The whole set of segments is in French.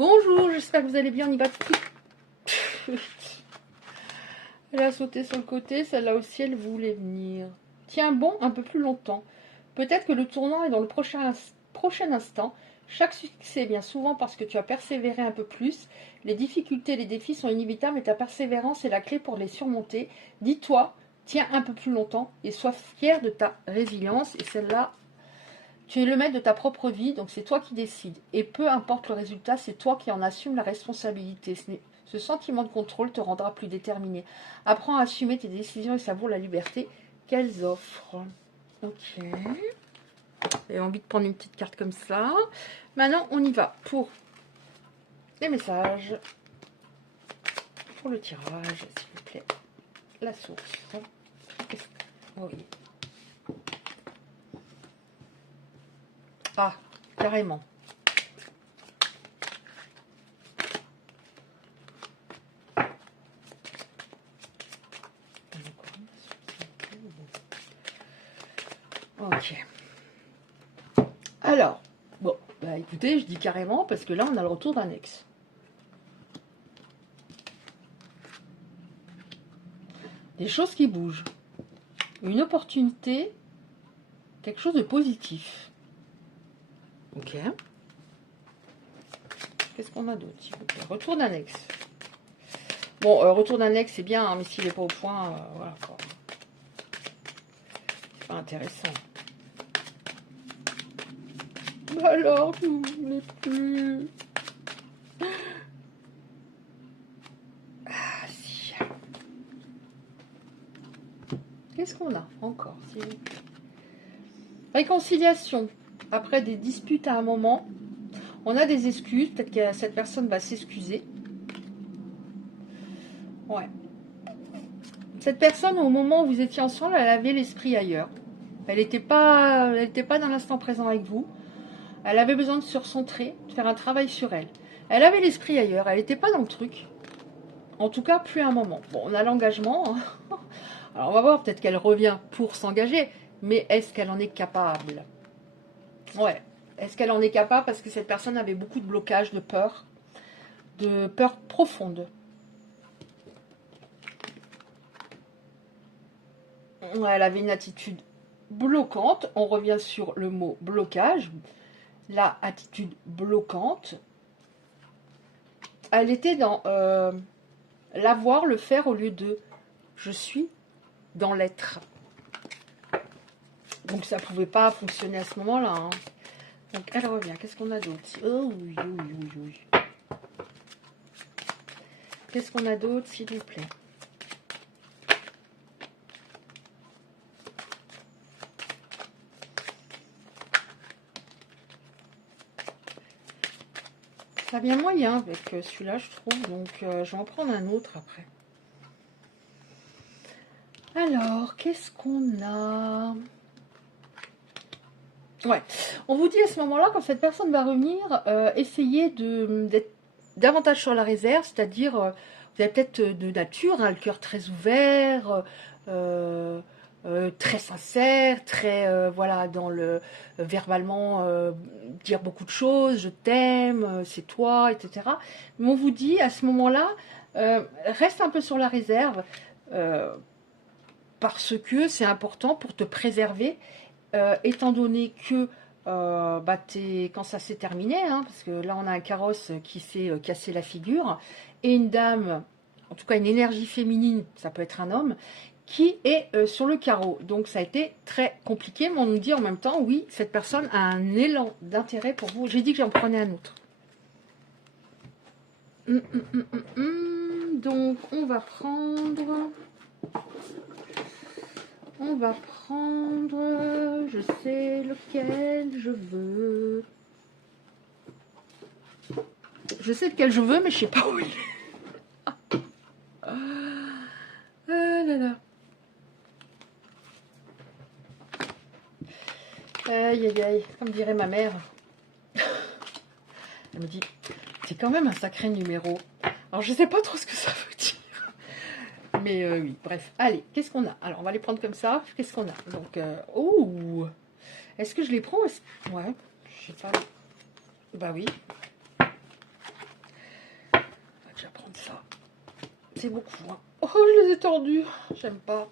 Bonjour, j'espère que vous allez bien, on y va tout de suite. Elle a sauté sur le côté, celle-là aussi, elle voulait venir. Tiens bon, un peu plus longtemps. Peut-être que le tournant est dans le prochain instant. Chaque succès vient souvent parce que tu as persévéré un peu plus. Les difficultés et les défis sont inévitables, mais ta persévérance est la clé pour les surmonter. Dis-toi, tiens un peu plus longtemps et sois fier de ta résilience. Et celle-là, tu es le maître de ta propre vie, donc c'est toi qui décides. Et peu importe le résultat, c'est toi qui en assumes la responsabilité. Ce sentiment de contrôle te rendra plus déterminé. Apprends à assumer tes décisions et savoure la liberté qu'elles offrent. Ok. J'ai envie de prendre une petite carte comme ça. Maintenant, on y va pour les messages. Pour le tirage, s'il vous plaît. La source. Oui. Ah, carrément. Ok. Alors, bon, bah écoutez, je dis carrément parce que là, on a le retour d'un ex. Des choses qui bougent. Une opportunité, quelque chose de positif. Ok. Qu'est-ce qu'on a d'autre, s'il vous plaît? Retour d'un ex. Bon, retour d'un ex, c'est bien, hein, mais s'il n'est pas au point, voilà quoi. C'est pas intéressant. Bah alors, vous ne voulez plus. Ah si. Qu'est-ce qu'on a encore, s'il vous plaît? Réconciliation. Après des disputes à un moment, on a des excuses. Peut-être que cette personne va s'excuser. Ouais. Cette personne, au moment où vous étiez ensemble, elle avait l'esprit ailleurs. Elle n'était pas dans l'instant présent avec vous. Elle avait besoin de se recentrer, de faire un travail sur elle. Elle avait l'esprit ailleurs. Elle n'était pas dans le truc. En tout cas, plus à un moment. Bon, on a l'engagement. Alors, on va voir. Peut-être qu'elle revient pour s'engager. Mais est-ce qu'elle en est capable? Ouais. Est-ce qu'elle en est capable? Parce que cette personne avait beaucoup de blocages, de peur profonde. Ouais, elle avait une attitude bloquante. On revient sur le mot blocage. La attitude bloquante. Elle était dans l'avoir, le faire au lieu de je suis dans l'être. Donc ça pouvait pas fonctionner à ce moment-là. Hein. Donc elle revient. Qu'est-ce qu'on a d'autre? Oh oui, oui, oui, oui. Qu'est-ce qu'on a d'autre, s'il vous plaît? Ça vient moyen avec celui-là, je trouve. Donc je vais en prendre un autre après. Alors, qu'est-ce qu'on a? Ouais. On vous dit à ce moment-là, quand cette personne va revenir, essayez d'être davantage sur la réserve, c'est-à-dire, vous avez peut-être de nature, hein, le cœur très ouvert, très sincère, très, voilà, dans le verbalement, dire beaucoup de choses, je t'aime, c'est toi, etc. Mais on vous dit, à ce moment-là, reste un peu sur la réserve, parce que c'est important pour te préserver, étant donné que quand ça s'est terminé, hein, parce que là on a un carrosse qui s'est cassé la figure, et une dame, en tout cas une énergie féminine, ça peut être un homme, qui est sur le carreau. Donc ça a été très compliqué, mais on nous dit en même temps, oui, cette personne a un élan d'intérêt pour vous. J'ai dit que j'en prenais un autre. Donc on va prendre... je sais lequel je veux. Je sais lequel je veux, mais je sais pas où il est. Ah là là. Aïe aïe aïe, comme dirait ma mère. Elle me dit, c'est quand même un sacré numéro. Alors je sais pas trop ce que ça veut dire. Mais oui, bref. Allez, qu'est-ce qu'on a? Alors on va les prendre comme ça. Qu'est-ce qu'on a? Donc, oh, est-ce que je les prends? Ouais, je sais pas. Bah oui. c'est beaucoup. Hein. Oh, je les ai tordus. J'aime pas.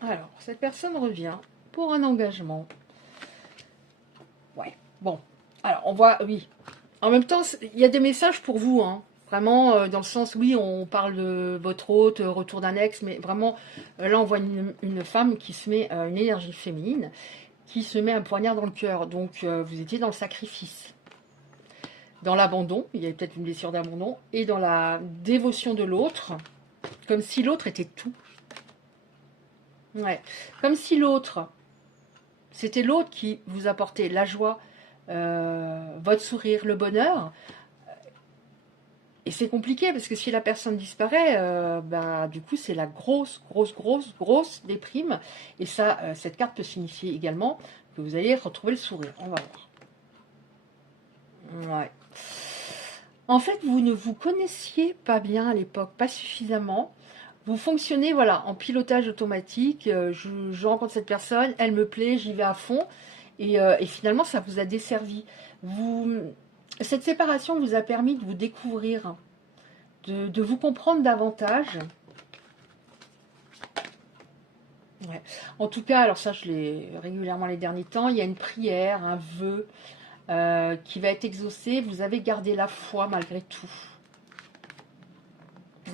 Alors, cette personne revient pour un engagement. Ouais, bon. Alors, on voit, oui. En même temps, il y a des messages pour vous, hein. Vraiment, dans le sens, oui, on parle de votre hôte, retour d'un ex, mais vraiment, là, on voit une femme qui se met, une énergie féminine, qui se met un poignard dans le cœur. Donc, vous étiez dans le sacrifice, dans l'abandon, il y avait peut-être une blessure d'abandon, et dans la dévotion de l'autre, comme si l'autre était tout. Ouais, comme si l'autre, c'était l'autre qui vous apportait la joie, votre sourire, le bonheur. Et c'est compliqué parce que si la personne disparaît, bah, du coup, c'est la grosse déprime. Et ça, cette carte peut signifier également que vous allez retrouver le sourire. On va voir. Ouais. En fait, vous ne vous connaissiez pas bien à l'époque, pas suffisamment. Vous fonctionnez voilà, en pilotage automatique. Je rencontre cette personne, elle me plaît, j'y vais à fond. Et finalement, ça vous a desservi. Cette séparation vous a permis de vous découvrir, de vous comprendre davantage. Ouais. En tout cas, alors ça, je l'ai régulièrement les derniers temps, il y a une prière, un vœu qui va être exaucé. Vous avez gardé la foi malgré tout.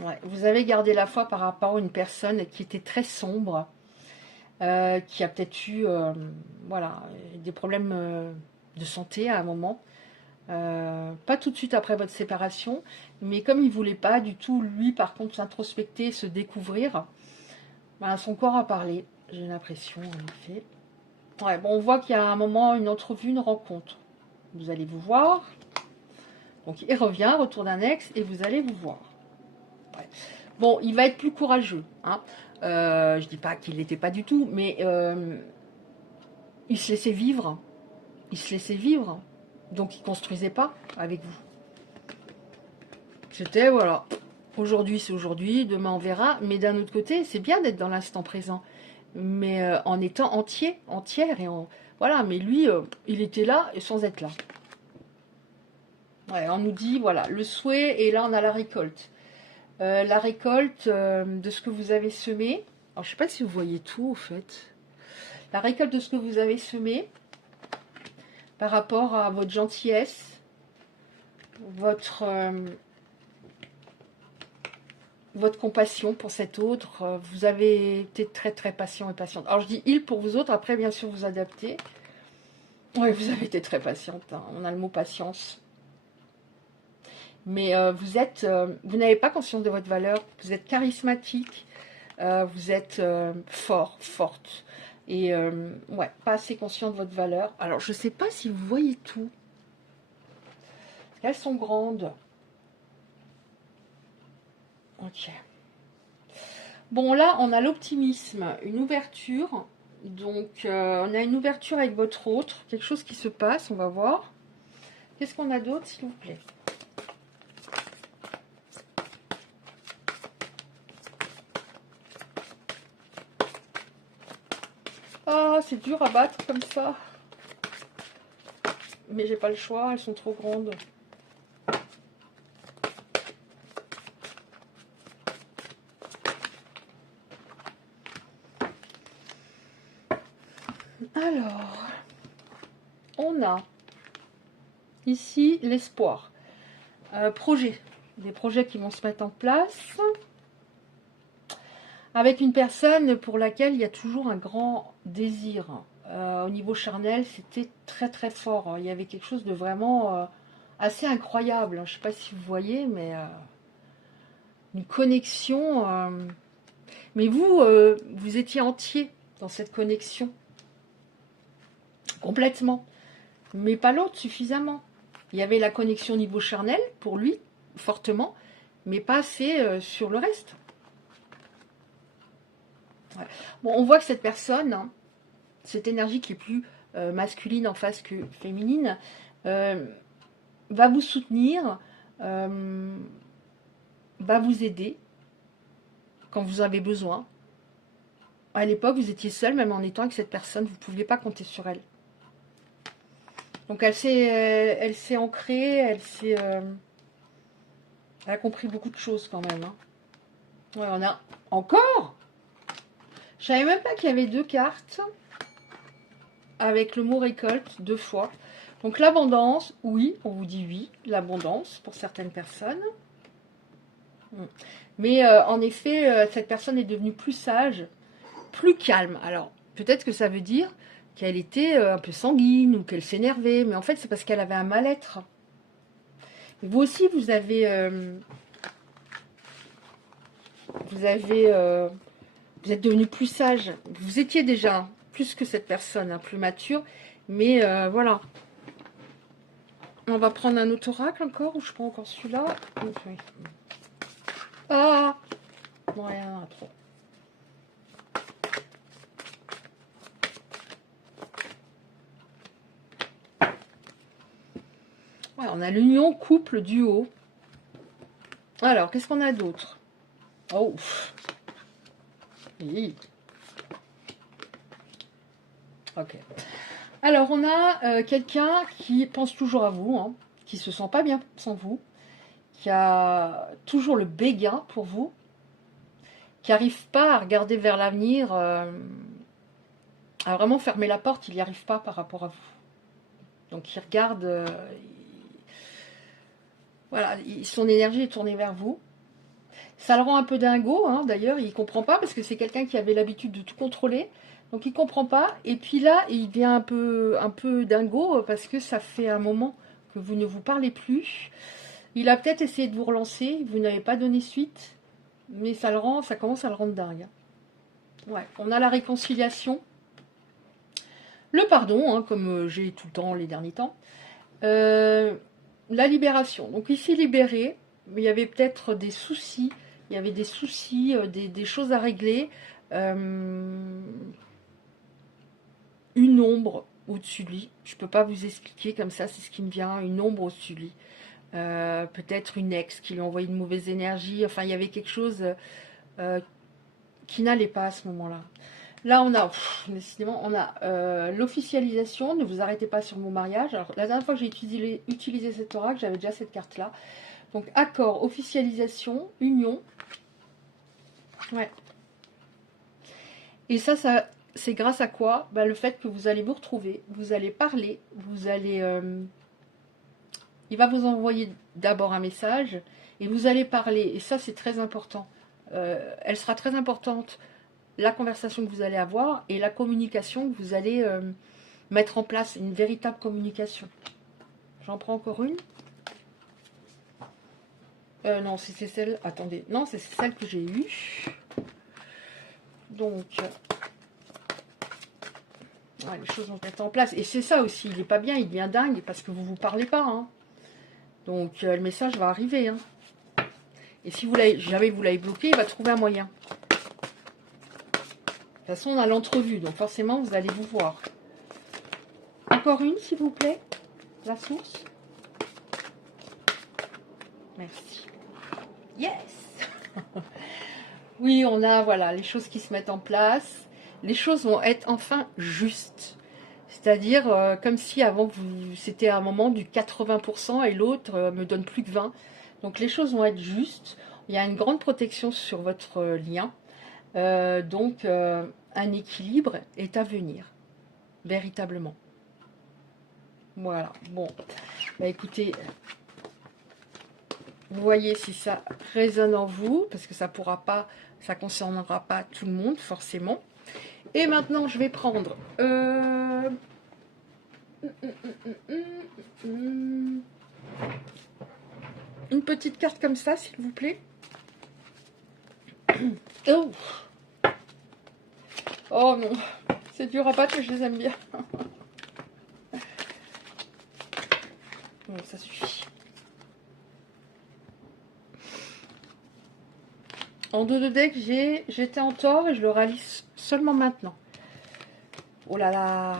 Ouais. Vous avez gardé la foi par rapport à une personne qui était très sombre, qui a peut-être eu voilà, des problèmes de santé à un moment. Pas tout de suite après votre séparation, mais comme il ne voulait pas du tout, lui, par contre, s'introspecter, se découvrir, ben, son corps a parlé, j'ai l'impression, en effet. Ouais, bon, on voit qu'il y a un moment, une entrevue, une rencontre. Vous allez vous voir. Donc, il revient, retour d'un ex, et vous allez vous voir. Ouais. Bon, il va être plus courageux. Hein. Je dis pas qu'il l'était pas du tout, mais il se laissait vivre. Il se laissait vivre. Donc, il construisait pas avec vous. C'était, voilà, aujourd'hui c'est aujourd'hui, demain on verra. Mais d'un autre côté, c'est bien d'être dans l'instant présent. Mais en étant entier, entière. Voilà, mais lui, il était là et sans être là. Ouais, on nous dit, voilà, le souhait, et là on a la récolte. La récolte de ce que vous avez semé. Alors, je ne sais pas si vous voyez tout, au fait. La récolte de ce que vous avez semé par rapport à votre gentillesse, votre compassion pour cet autre. Vous avez été très très patient et patiente. Alors, je dis il pour vous autres, après, bien sûr, vous adaptez. Oui, vous avez été très patiente. Hein. On a le mot patience. Mais vous n'avez pas conscience de votre valeur. Vous êtes charismatique. Vous êtes fort, forte. Et ouais, pas assez conscient de votre valeur. Alors, je ne sais pas si vous voyez tout. Elles sont grandes. Ok. Bon, là, on a l'optimisme, une ouverture. Donc, on a une ouverture avec votre autre. Quelque chose qui se passe, on va voir. Qu'est-ce qu'on a d'autre, s'il vous plaît? Ah, c'est dur à battre comme ça. Mais j'ai pas le choix, elles sont trop grandes. Alors, on a ici l'espoir. Projet. Des projets qui vont se mettre en place. Avec une personne pour laquelle il y a toujours un grand désir. Au niveau charnel, c'était très très fort. Il y avait quelque chose de vraiment assez incroyable. Je ne sais pas si vous voyez, mais une connexion. Mais vous, vous étiez entier dans cette connexion. Complètement. Mais pas l'autre suffisamment. Il y avait la connexion au niveau charnel, pour lui, fortement, mais pas assez sur le reste. Ouais. Bon, on voit que cette personne, hein, cette énergie qui est plus masculine en face que féminine, va vous soutenir, va vous aider quand vous avez besoin. À l'époque, vous étiez seul, même en étant avec cette personne, vous ne pouviez pas compter sur elle. Donc elle s'est ancrée, elle s'est Elle a compris beaucoup de choses quand même. Hein. Ouais, on a encore. Je savais même pas qu'il y avait 2 cartes avec le mot récolte 2 fois. Donc l'abondance, oui, on vous dit oui, l'abondance pour certaines personnes. Mais en effet, cette personne est devenue plus sage, plus calme. Alors, peut-être que ça veut dire qu'elle était un peu sanguine ou qu'elle s'énervait, mais en fait, c'est parce qu'elle avait un mal-être. Vous aussi, vous êtes devenu plus sage. Vous étiez déjà plus que cette personne, hein, plus mature, mais voilà. On va prendre un autre oracle encore, ou je prends encore celui-là. Okay. Ah, non, rien à trop. Ouais, on a l'union couple duo. Alors, qu'est-ce qu'on a d'autre? Oh, oui. Ok. Alors, on a quelqu'un qui pense toujours à vous, hein, qui se sent pas bien sans vous, qui a toujours le béguin pour vous, qui n'arrive pas à regarder vers l'avenir, à vraiment fermer la porte, il n'y arrive pas par rapport à vous. Donc, il regarde, voilà, son énergie est tournée vers vous. Ça le rend un peu dingo, hein, d'ailleurs, il comprend pas parce que c'est quelqu'un qui avait l'habitude de tout contrôler. Donc il comprend pas. Et puis là, il devient un peu dingo parce que ça fait un moment que vous ne vous parlez plus. Il a peut-être essayé de vous relancer, vous n'avez pas donné suite, mais ça commence à le rendre dingue. Ouais, on a la réconciliation, le pardon, hein, comme j'ai tout le temps les derniers temps. La libération. Donc ici libéré, mais il y avait peut-être des soucis. Il y avait des soucis, des choses à régler. Une ombre au-dessus de lui. Je ne peux pas vous expliquer comme ça, c'est ce qui me vient. Une ombre au-dessus de lui. Peut-être une ex qui lui a envoyé une mauvaise énergie. Enfin, il y avait quelque chose qui n'allait pas à ce moment-là. Là, décidément, on a l'officialisation. Ne vous arrêtez pas sur mon mariage. Alors, la dernière fois que j'ai utilisé cet oracle, j'avais déjà cette carte-là. Donc, accord, officialisation, union. Ouais. Et ça c'est grâce à quoi? Le fait que vous allez vous retrouver, vous allez parler, vous allez... il va vous envoyer d'abord un message et vous allez parler. Et ça, c'est très important. Elle sera très importante, la conversation que vous allez avoir et la communication que vous allez mettre en place. Une véritable communication. J'en prends encore une. Non, c'est celle... Attendez. Non, c'est celle que j'ai eue. Donc... Ouais, les choses vont être en place. Et c'est ça aussi, il n'est pas bien, il devient dingue parce que vous ne vous parlez pas. Hein. Donc le message va arriver. Hein. Et si jamais vous l'avez bloqué, il va trouver un moyen. De toute façon, on a l'entrevue, donc forcément, vous allez vous voir. Encore une, s'il vous plaît. La source. Merci. Yes. Oui, on a, voilà, les choses qui se mettent en place. Les choses vont être enfin justes. C'est-à-dire, comme si avant, c'était un moment du 80% et l'autre me donne plus que 20. Donc les choses vont être justes. Il y a une grande protection sur votre lien. Donc un équilibre est à venir. Véritablement. Voilà. Bon. Écoutez, vous voyez si ça résonne en vous, parce que ça concernera pas tout le monde, forcément. Et maintenant, je vais prendre... une petite carte comme ça, s'il vous plaît. Oh, oh non, c'est dur à battre, mais je les aime bien. Bon, ça suffit. En 2 de deck, j'étais en tort et je le réalise seulement maintenant. Oh là là.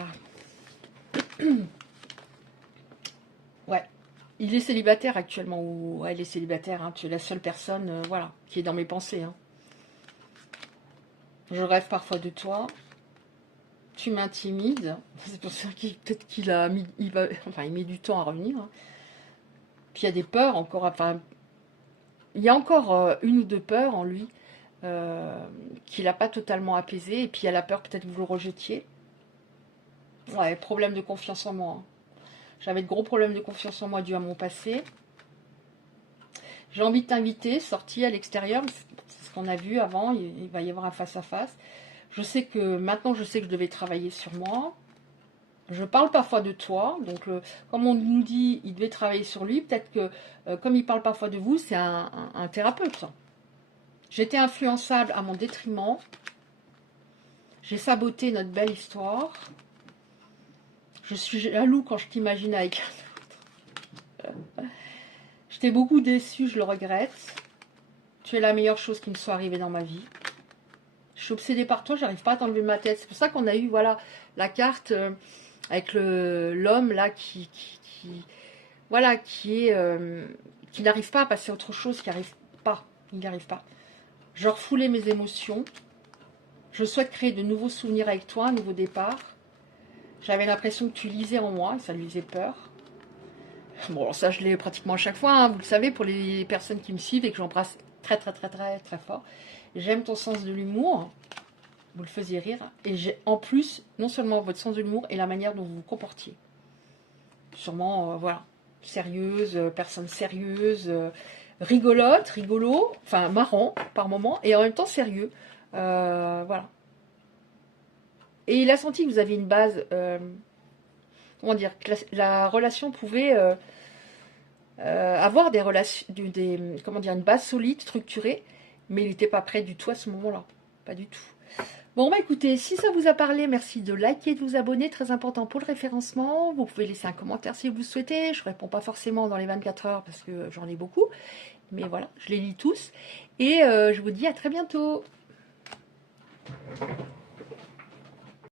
Ouais. Il est célibataire actuellement, ou elle est célibataire, hein. Tu es la seule personne voilà, qui est dans mes pensées. Hein. Je rêve parfois de toi. Tu m'intimides. C'est pour ça peut-être qu'il a mis, il met du temps à revenir. Hein. Puis il y a des peurs encore. Enfin, il y a encore une ou deux peurs en lui qu'il n'a pas totalement apaisé. Et puis il y a la peur peut-être que vous le rejetiez. Ouais, problème de confiance en moi. Hein. J'avais de gros problèmes de confiance en moi dû à mon passé. J'ai envie de t'inviter, sortir à l'extérieur. C'est ce qu'on a vu avant. Il va y avoir un face-à-face. Je sais que maintenant, je sais que je devais travailler sur moi. Je parle parfois de toi. Donc, comme on nous dit, il devait travailler sur lui. Peut-être que, comme il parle parfois de vous, c'est un thérapeute. J'étais influençable à mon détriment. J'ai saboté notre belle histoire. Je suis jaloux quand je t'imagine avec un autre. Je t'ai beaucoup déçu, je le regrette. Tu es la meilleure chose qui me soit arrivée dans ma vie. Je suis obsédée par toi, j'arrive pas à t'enlever de ma tête. C'est pour ça qu'on a eu, voilà, la carte avec l'homme là voilà, qui n'arrive pas à passer à autre chose, qui n'arrive pas. Il n'y arrive pas. Je refoulais mes émotions. Je souhaite créer de nouveaux souvenirs avec toi, un nouveau départ. J'avais l'impression que tu lisais en moi, et ça lui faisait peur. Bon, ça je l'ai pratiquement à chaque fois, hein, vous le savez, pour les personnes qui me suivent et que j'embrasse très très très très très fort. J'aime ton sens de l'humour, vous le faisiez rire. Et j'ai en plus, non seulement votre sens de l'humour et la manière dont vous vous comportiez. Sûrement, voilà, sérieuse, personne sérieuse, rigolote, rigolo, enfin marrant par moment, et en même temps sérieux. Voilà. Et il a senti que vous aviez une base... comment dire, que la relation pouvait avoir des relations, comment dire, une base solide, structurée, mais il n'était pas prêt du tout à ce moment-là. Pas du tout. Bon, bah écoutez, si ça vous a parlé, merci de liker et de vous abonner, très important pour le référencement. Vous pouvez laisser un commentaire si vous le souhaitez. Je ne réponds pas forcément dans les 24 heures parce que j'en ai beaucoup, mais voilà, je les lis tous. Et je vous dis à très bientôt.